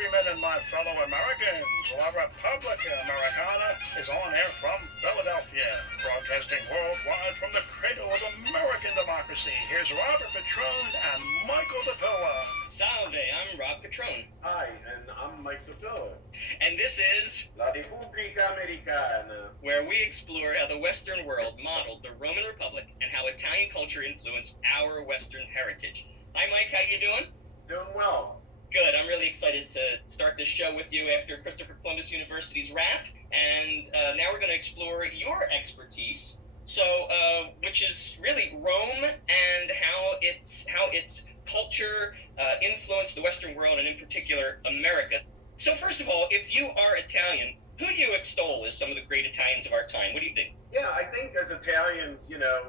countrymen and my fellow Americans. La Repubblica Americana is on air from Philadelphia, broadcasting worldwide from the cradle of American democracy. Here's Robert Petrone and Michael DePilla. Salve, I'm Rob Petrone. Hi, and I'm Mike DePilla. And this is La Repubblica Americana, where we explore how the Western world modeled the Roman Republic and how Italian culture influenced our Western heritage. Hi, Mike, how you doing? doing well. Good. I'm really excited to start this show with you after Christopher Columbus University's wrap, and now we're going to explore your expertise. So, which is really Rome and how its culture influenced the Western world, and in particular America. So, first of all, if you are Italian, who do you extol as some of the great Italians of our time? What do you think? Yeah, I think as Italians,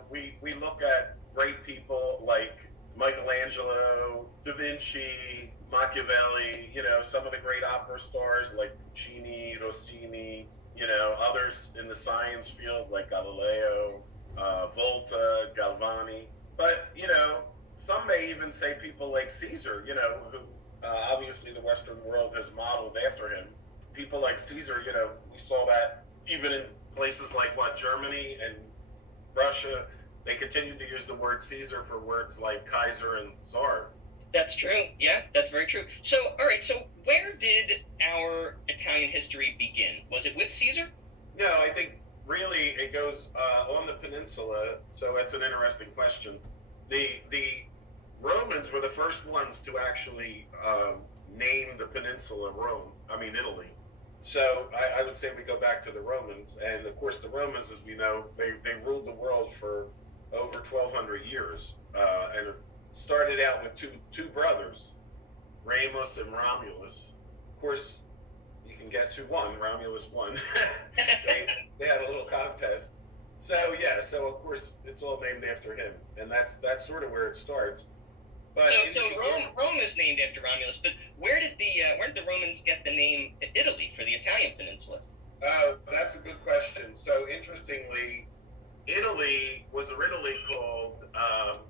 we look at great people like Michelangelo, Da Vinci, Machiavelli, some of the great opera stars like Puccini, Rossini, others in the science field like Galileo, Volta, Galvani. But, some may even say people like Caesar, who obviously the Western world has modeled after him. People like Caesar, we saw that even in places like Germany and Russia. They continued to use the word Caesar for words like Kaiser and Tsar. That's true. Yeah, that's very true. So, all right. So, where did our Italian history begin? Was it with Caesar? No, I think really it goes on the peninsula. So that's an interesting question. The Romans were the first ones to actually name the peninsula Rome. Italy. So I would say we go back to the Romans, and of course the Romans, as we know, they ruled the world for over 1,200 years, and it started out with two brothers, Remus and Romulus. Of course, you can guess who won. Romulus won. they had a little contest. So of course it's all named after him, and that's sort of where it starts. But so Rome is named after Romulus, but where did the Romans get the name Italy for the Italian peninsula? That's a good question. So interestingly, Italy was originally called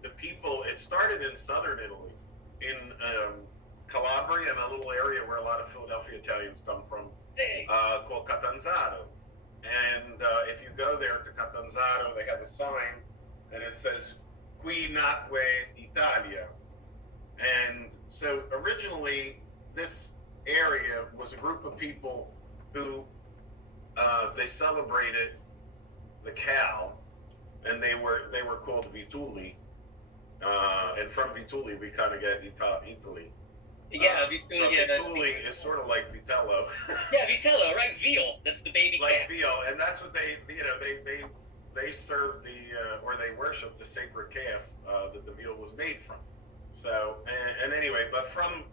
the people. It started in southern Italy, in Calabria, and a little area where a lot of Philadelphia Italians come from, called Catanzaro. And if you go there to Catanzaro, they have a sign, and it says "Qui nacque Italia." And so originally, this area was a group of people who they celebrated the cow, and they were called Vituli, and from Vituli we kind of get Italy. Yeah, Vituli. Vituli is sort of like Vitello. Yeah, Vitello, right? Veal. That's the baby like calf. veal, and that's what they served or they worshipped the sacred calf that the veal was made from. So and anyway, but from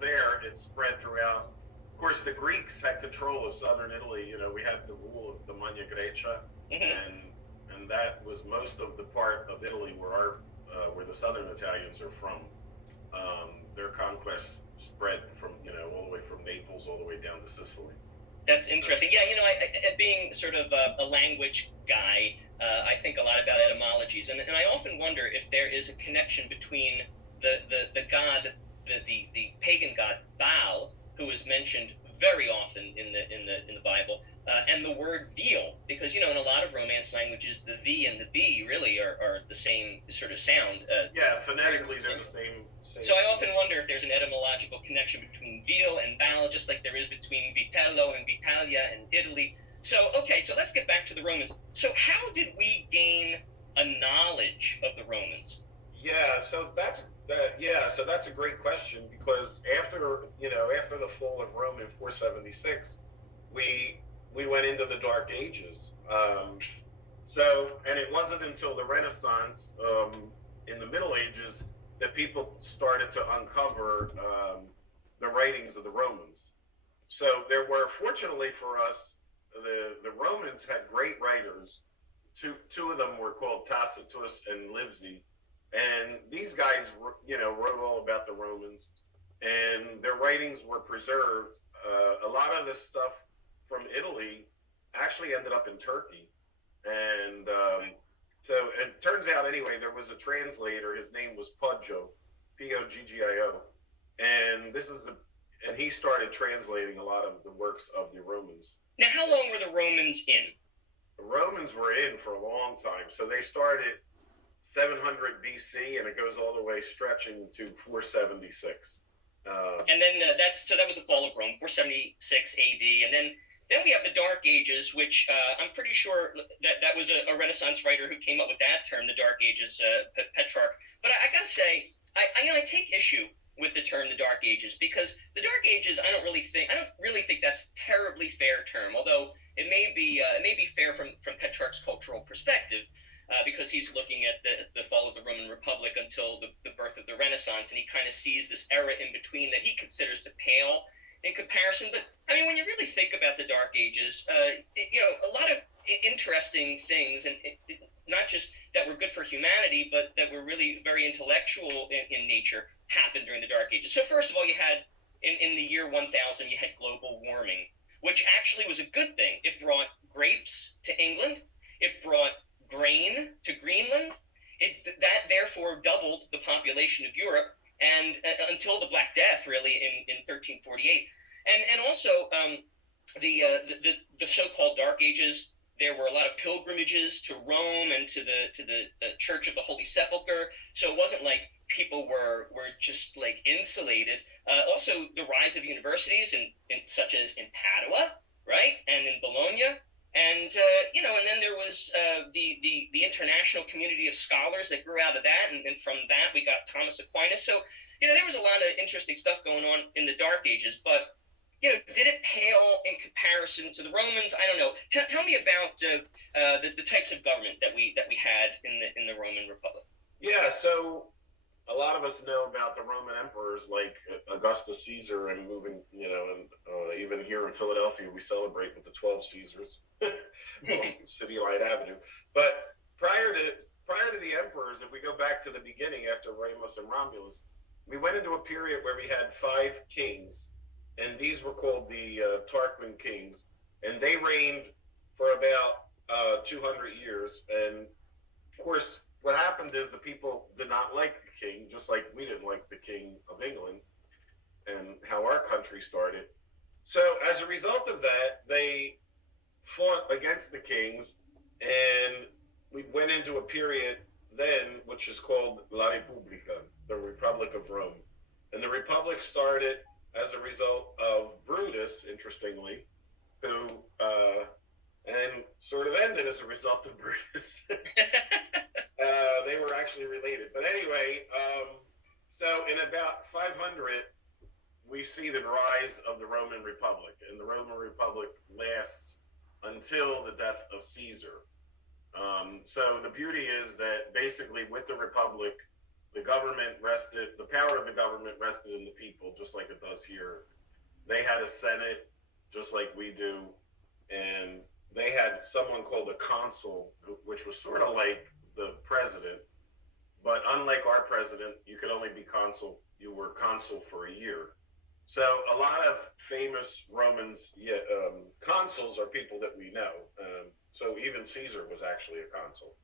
there it spread throughout. Of course, the Greeks had control of southern Italy. We had the rule of the Magna Grecia, and that was most of the part of Italy where the southern Italians are from. Their conquest spread from all the way from Naples all the way down to Sicily. That's interesting. Yeah, I being sort of a language guy, I think a lot about etymologies, and I often wonder if there is a connection between the god, the pagan god Baal, who is mentioned very often in the Bible, and the word veal, because in a lot of Romance languages the V and the B really are the same sort of sound. Phonetically they're the same. So I often wonder if there's an etymological connection between veal and Baal, just like there is between Vitello and Vitalia and Italy. So so let's get back to the Romans. So how did we gain a knowledge of the Romans? So that's a great question, because after the fall of Rome in 476, we went into the Dark Ages. And it wasn't until the Renaissance in the Middle Ages that people started to uncover the writings of the Romans. So there were, fortunately for us, the Romans had great writers. Two of them were called Tacitus and Livesey. And these guys, wrote all about the Romans, and their writings were preserved. A lot of this stuff from Italy actually ended up in Turkey. And so it turns out, anyway, there was a translator. His name was Poggio, Poggio. And this is and he started translating a lot of the works of the Romans. Now, how long were the Romans in? The Romans were in for a long time. So they started 700 BC, and it goes all the way stretching to 476. And then that was the fall of Rome, 476 AD, and then we have the Dark Ages, which I'm pretty sure that was a Renaissance writer who came up with that term, the Dark Ages, Petrarch. But I gotta say, I take issue with the term the Dark Ages, because the Dark Ages, I don't really think that's a terribly fair term, although it may be fair from Petrarch's cultural perspective, because he's looking at the fall of the Roman Republic until the birth of the Renaissance, and he kind of sees this era in between that he considers to pale in comparison. But I mean, when you really think about the Dark Ages, a lot of interesting things, and not just that were good for humanity, but that were really very intellectual in nature, happened during the Dark Ages. So first of all, you had in the year 1000, you had global warming, which actually was a good thing. It brought grapes to England. It brought grain to Greenland. That therefore doubled the population of Europe, and until the Black Death, really, in 1348. And also the so-called Dark Ages. There were a lot of pilgrimages to Rome and to the Church of the Holy Sepulchre. So it wasn't like people were just like insulated. Also, the rise of universities such as in Padua, right, and in Bologna. And and then there was the international community of scholars that grew out of that, and from that we got Thomas Aquinas. So there was a lot of interesting stuff going on in the Dark Ages. But did it pale in comparison to the Romans? I don't know. Tell me about the types of government that we had in the Roman Republic. Yeah, so a lot of us know about the Roman emperors like Augustus Caesar, and moving, and even here in Philadelphia, we celebrate with the 12 Caesars, City Light Avenue. But prior to the emperors, if we go back to the beginning after Remus and Romulus, we went into a period where we had 5 kings, and these were called the Tarquin kings, and they reigned for about 200 years. And of course, what happened is the people did not like the king, just like we didn't like the king of England and how our country started. So as a result of that, they fought against the kings, and we went into a period then which is called La Repubblica, the Republic of Rome. And the Republic started as a result of Brutus, interestingly, who and sort of ended as a result of Brutus. They were actually related. But anyway, so in about 500, we see the rise of the Roman Republic. And the Roman Republic lasts until the death of Caesar. So the beauty is that basically with the Republic, the power of the government rested in the people, just like it does here. They had a Senate, just like we do. And they had someone called a consul, which was sort of like the president, but unlike our president, you could only be consul. You were consul for a year. So a lot of famous Romans, consuls are people that we know. So even Caesar was actually a consul.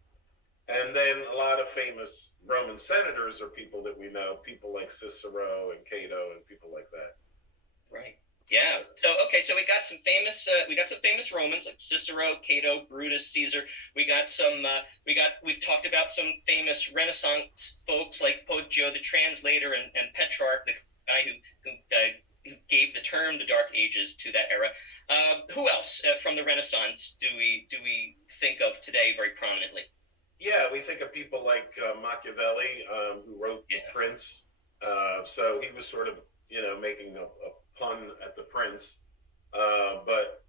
And then a lot of famous Roman senators are people that we know, people like Cicero and Cato and people like that. Right. Yeah. So we got some famous Romans like Cicero, Cato, Brutus, Caesar. We've talked about some famous Renaissance folks like Poggio, the translator, and Petrarch, the guy who gave the term the Dark Ages to that era. Who else from the Renaissance do we think of today very prominently? Yeah, we think of people like Machiavelli, who wrote The Prince. So he was sort of, making a pun at the prince. But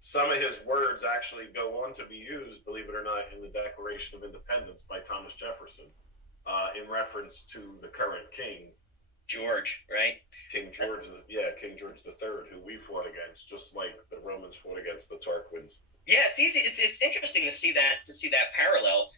some of his words actually go on to be used, believe it or not, in the Declaration of Independence by Thomas Jefferson, in reference to the current king. George, right? King George III, who we fought against, just like the Romans fought against the Tarquins. Yeah, it's easy. It's interesting to see that parallel.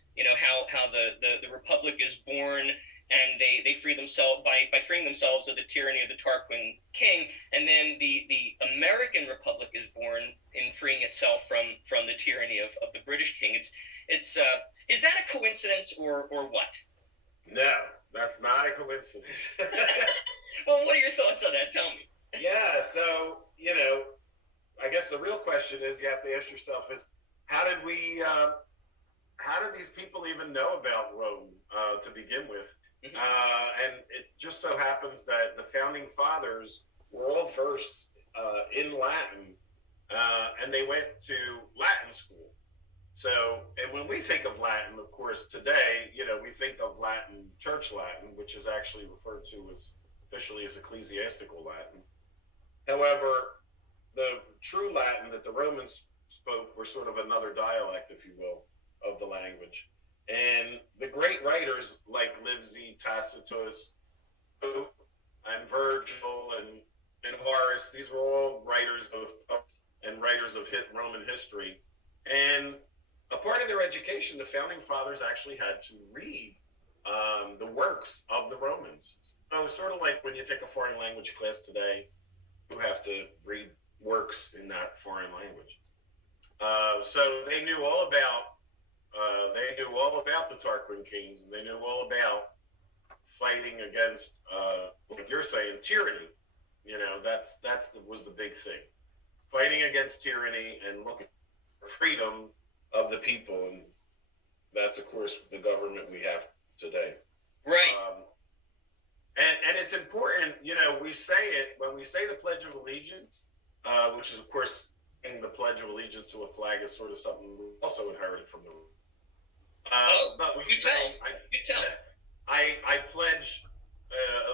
How the Republic is born, and they free themselves by freeing themselves of the tyranny of the Tarquin king, and then the American Republic is born in freeing itself from the tyranny of the British king. Is that a coincidence or what? No, that's not a coincidence. Well, what are your thoughts on that? Tell me. Yeah, so I guess the real question is you have to ask yourself is how did we how did these people even know about Rome to begin with? Mm-hmm. And it just so happens that the founding fathers were all versed in Latin, and they went to Latin school. So, and when we think of Latin, of course, today, we think of Latin, Church Latin, which is actually referred to as officially as ecclesiastical Latin. However, the true Latin that the Romans spoke were sort of another dialect, if you will, of the language. And the great writers like Livesey, Tacitus, and Virgil, and Horace, these were all writers of Roman history. And a part of their education, the founding fathers actually had to read the works of the Romans. So sort of like when you take a foreign language class today, you have to read works in that foreign language. So they knew all about the Tarquin Kings, and they knew all about fighting against, like you're saying, tyranny. Was the big thing, fighting against tyranny and looking for freedom of the people, and that's of course the government we have today. Right. And it's important, we say it when we say the Pledge of Allegiance, which is of course the Pledge of Allegiance to a flag is sort of something we also inherited from the. But we say, I pledge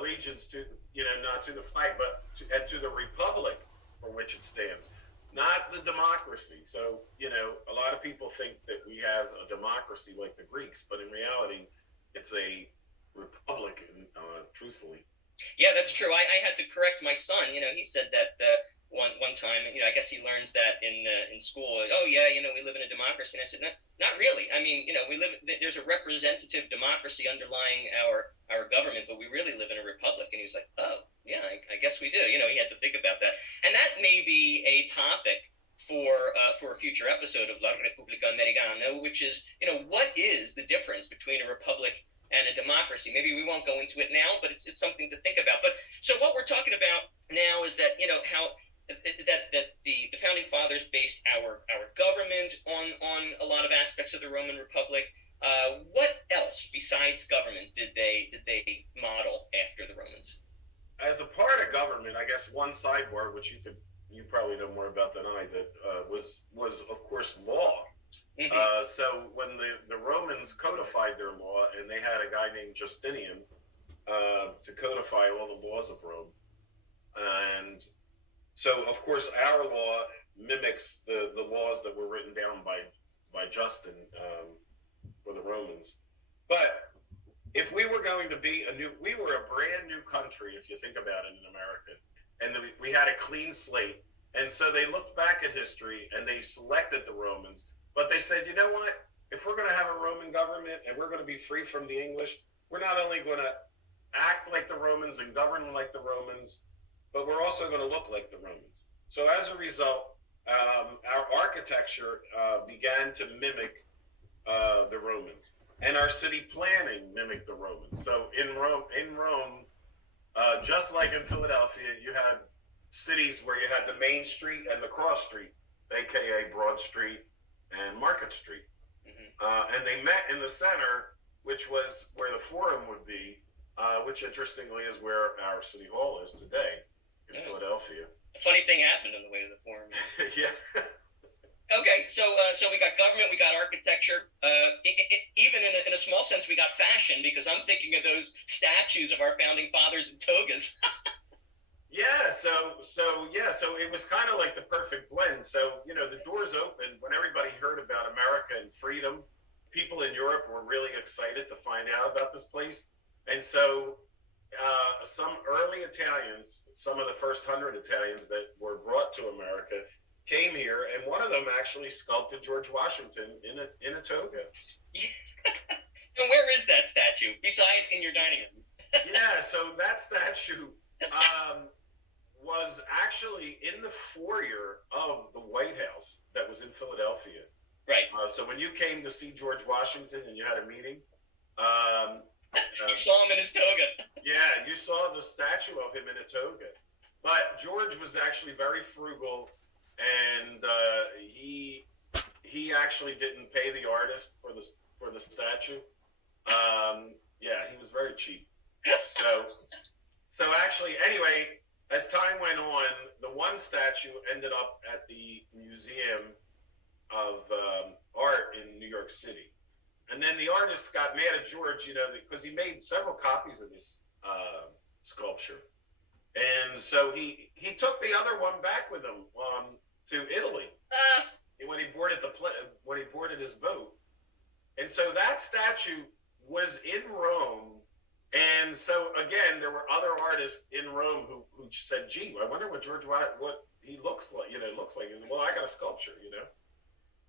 allegiance to, not to the flag, but to the Republic for which it stands, not the democracy. So, a lot of people think that we have a democracy like the Greeks, but in reality, it's a republic, truthfully. Yeah, that's true. I had to correct my son. He said that one time. I guess he learns that in school. Oh yeah, we live in a democracy. And I said, not really. I mean, there's a representative democracy underlying our government, but we really live in a republic. And he was like, oh yeah, I guess we do. He had to think about that. And that may be a topic for a future episode of La Repubblica Americana, which is, what is the difference between a republic and a democracy? Maybe we won't go into it now, but it's something to think about. But so what we're talking about now is that, how that the founding fathers based our government on a lot of aspects of the Roman Republic. What else besides government did they model after the Romans? As a part of government, I guess one sidebar, which you probably know more about than I, that was of course law. Mm-hmm. So when the Romans codified their law, and they had a guy named Justinian to codify all the laws of Rome, and so of course our law mimics the laws that were written down by Justin for the Romans. But if we were going to be we were a brand new country, if you think about it, in America, and we had a clean slate, and so they looked back at history and they selected the Romans. But they said, you know what? If we're going to have a Roman government and we're going to be free from the English, we're not only going to act like the Romans and govern like the Romans, but we're also going to look like the Romans. So as a result, our architecture began to mimic the Romans, and our city planning mimicked the Romans. So in Rome, just like in Philadelphia, you had cities where you had the main street and the cross street, aka Broad Street and Market Street. Mm-hmm. And they met in the center, which was where the Forum would be, which interestingly is where our city hall is today in Philadelphia. A funny thing happened on the way to the Forum. Yeah. Okay, so we got government, we got architecture. Even in a small sense, we got fashion, because I'm thinking of those statues of our founding fathers in togas. Yeah, so it was kind of like the perfect blend. So, the doors opened when everybody heard about America and freedom. People in Europe were really excited to find out about this place. And so some early Italians, some of the first 100 Italians that were brought to America, came here, and one of them actually sculpted George Washington in a toga. And where is that statue, besides in your dining room? Yeah, so that statue was actually in the foyer of the White House that was in Philadelphia. Right. So when you came to see George Washington and you had a meeting, you saw him in his toga. Yeah, you saw the statue of him in a toga. But George was actually very frugal, and he actually didn't pay the artist for the statue. Yeah, he was very cheap. So actually, anyway, as time went on, the one statue ended up at the Museum of Art in New York City. And then the artist got mad at George, because he made several copies of this sculpture. And so he took the other one back with him to Italy when he boarded his boat. And so that statue was in Rome. And so again, there were other artists in Rome who said, "Gee, I wonder what what he looks like." Looks like. He said, "Well, I got a sculpture."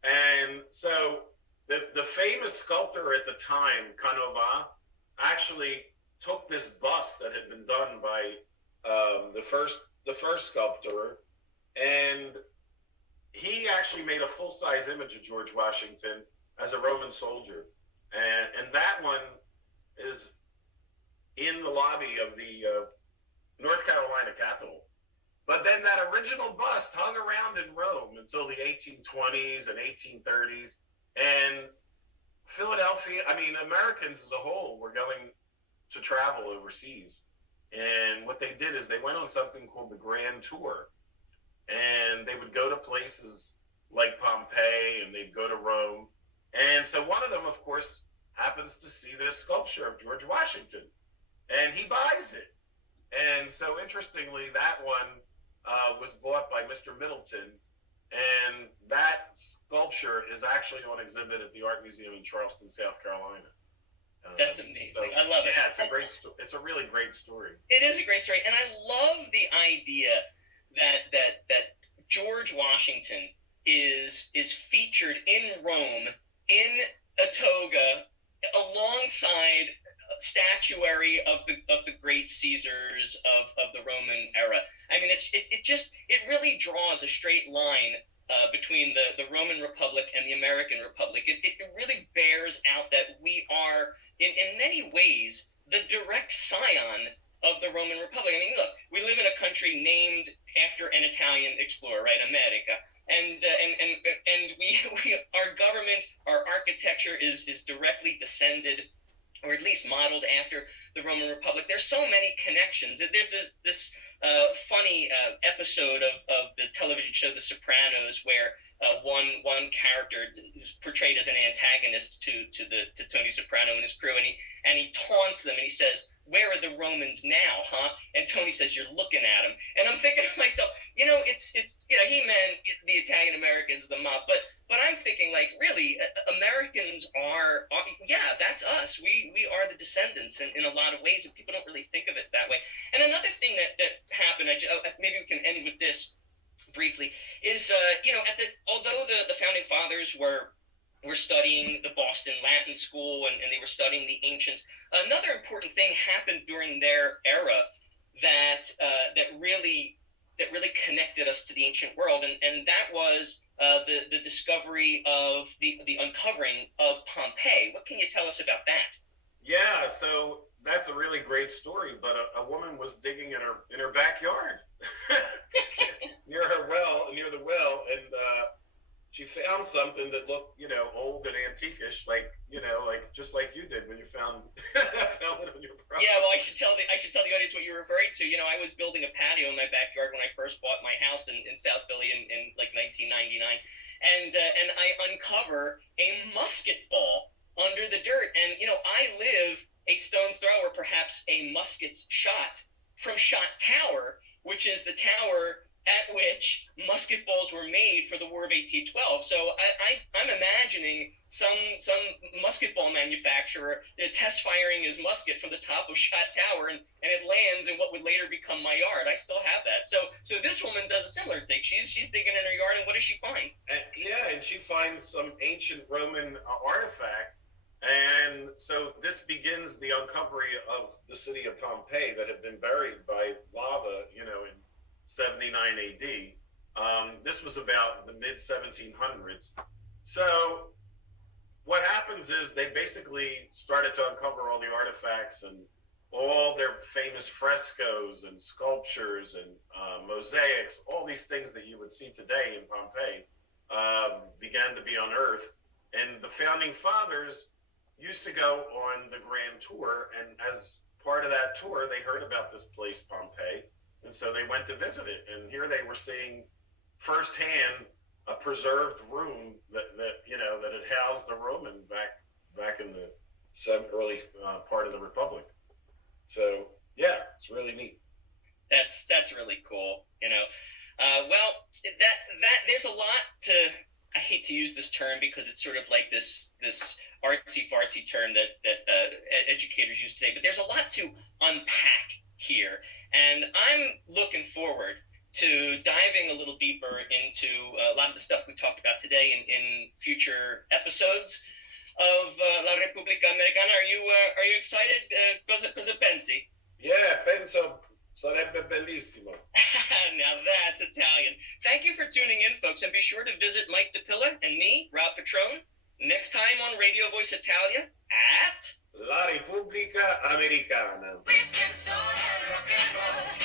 And so the famous sculptor at the time, Canova, actually took this bust that had been done by the first sculptor, and he actually made a full-size image of George Washington as a Roman soldier, and that one is in the lobby of the North Carolina Capitol. But then that original bust hung around in Rome until the 1820s and 1830s, and Americans as a whole were going to travel overseas. And what they did is they went on something called the Grand Tour. And they would go to places like Pompeii, and they'd go to Rome. And so one of them, of course, happens to see this sculpture of George Washington. And he buys it. And so interestingly, that one was bought by Mr. Middleton. And that sculpture is actually on exhibit at the Art Museum in Charleston, South Carolina. That's amazing. I love it. Yeah, it's a great story. It's a really great story. It is a great story, and I love the idea that George Washington is featured in Rome in a toga alongside statuary of the great Caesars of the Roman era. I mean, it really draws a straight line between the Roman Republic and the American Republic. It really bears out that we are, in many ways, the direct scion of the Roman Republic. I mean, look, we live in a country named after an Italian explorer, right? America. And we our government, our architecture is directly descended, or at least modeled after the Roman Republic. There's so many connections. There's this funny episode of the television show The Sopranos, where one character is portrayed as an antagonist to Tony Soprano and his crew, and he taunts them, and he says, "Where are the Romans now, huh?" And Tony says, "You're looking at them." And I'm thinking to myself, it's he meant the Italian Americans, the mob, but I'm thinking, like, really, Americans are yeah, that's us. We are the descendants in a lot of ways, and people don't really think of it that way. And another thing that happened, maybe we can end with this briefly, is although the founding fathers were studying the Boston Latin School, and they were studying the ancients, another important thing happened during their era that really connected us to the ancient world, and that was the discovery of the uncovering of Pompeii. What can you tell us about that? Yeah, so that's a really great story. But a woman was digging in her backyard near the well, and she found something that looked, old and antiquish, like just like you did when you found it on your property. Yeah, well, I should tell the audience what you're referring to. I was building a patio in my backyard when I first bought my house in South Philly in like 1999, and I uncover a musket ball under the dirt, and I live a stone's throw, or perhaps a musket's shot from Shot Tower, which is the tower at which musket balls were made for the War of 1812. So I'm imagining some musket ball manufacturer test firing his musket from the top of Shot Tower, and it lands in what would later become my yard. I still have that. So this woman does a similar thing. She's digging in her yard, and what does she find? And she finds some ancient Roman artifact. And so this begins the uncovery of the city of Pompeii that had been buried by lava, in 79 AD. This was about the mid 1700s. So what happens is they basically started to uncover all the artifacts and all their famous frescoes and sculptures and mosaics, all these things that you would see today in Pompeii, began to be unearthed. And the founding fathers used to go on the grand tour, and as part of that tour, they heard about this place, Pompeii, and so they went to visit it. And here they were seeing firsthand a preserved room that had housed the Roman back in the early part of the Republic. So yeah, it's really neat. That's really cool. Well, that there's a lot to. I hate to use this term because it's sort of like this artsy fartsy term that educators use today. But there's a lot to unpack here, and I'm looking forward to diving a little deeper into a lot of the stuff we talked about today in future episodes of La Repubblica Americana. Are you excited? Cosa pensi? Yeah, penso sarebbe bellissimo. Now that's Italian. Thank you for tuning in, folks, and be sure to visit Mike DePilla and me, Rob Petrone, next time on Radio Voice Italia at La Repubblica Americana. Whiskey, soda, and rock and roll.